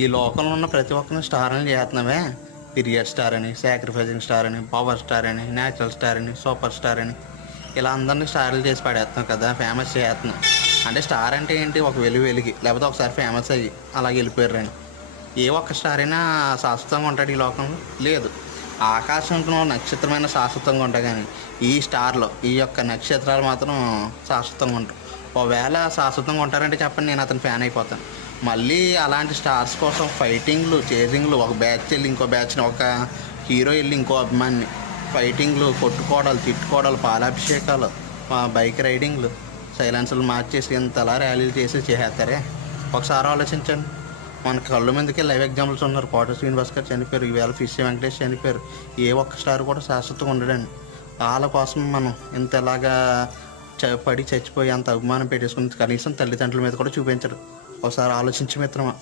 ఈ లోకంలో ఉన్న ప్రతి ఒక్కరిని స్టార్ అని చేస్తున్నావే. పీరియడ్ స్టార్ అని, సాక్రిఫైసింగ్ స్టార్ అని, పవర్ స్టార్ అని, న్యాచురల్ స్టార్ అని, సూపర్ స్టార్ అని ఇలా అందరినీ స్టార్లు చేసి పడేస్తున్నావు కదా, ఫేమస్ చేస్తున్నావు. అంటే స్టార్ అంటే ఏంటి, ఒక వెలిగి లేకపోతే ఒకసారి ఫేమస్ అయ్యి అలాగే వెళ్ళిపోయారని. ఏ ఒక్క స్టార్ అయినా శాశ్వతంగా ఉంటాడు ఈ లోకంలో? లేదు. ఆకాశంలో నక్షత్రమైన శాశ్వతంగా ఉంటాయి, కానీ ఈ స్టార్లో ఈ యొక్క నక్షత్రాలు మాత్రం శాశ్వతంగా ఉంటాయి. ఒకవేళ శాశ్వతంగా ఉంటారంటే చెప్పండి, నేను అతను ఫ్యాన్ అయిపోతాను. మళ్ళీ అలాంటి స్టార్స్ కోసం ఫైటింగ్లు, చేజింగ్లు, ఒక బ్యాచ్ వెళ్ళి ఇంకో బ్యాచ్ని, ఒక హీరో వెళ్ళి ఇంకో అభిమాన్ని, ఫైటింగ్లు, కొట్టుకోవడాలు, తిట్టుకోవడాలు, పాలాభిషేకాలు, బైక్ రైడింగ్లు, సైలెన్స్లు మార్చేసి ఇంతలా ర్యాలీలు చేసేస్తారే. ఒకసారి ఆలోచించండి. మన కళ్ళ మీదకి లైవ్ ఎగ్జాంపుల్స్ ఉన్నారు. కోట శ్రీనివాస్ గారు చనిపోయారు, ఈవేళ ఫిష్ వెంకటేష్ చనిపోయారు. ఏ ఒక్క స్టార్ కూడా శాశ్వతంగా ఉండడండి. వాళ్ళ కోసం మనం ఇంత ఎలాగా పడి చచ్చిపోయి అంత అభిమానం పెట్టేసుకుని కనీసం తల్లిదండ్రుల మీద కూడా చూపించరు. ఒకసారి ఆలోచించి మిత్రమా.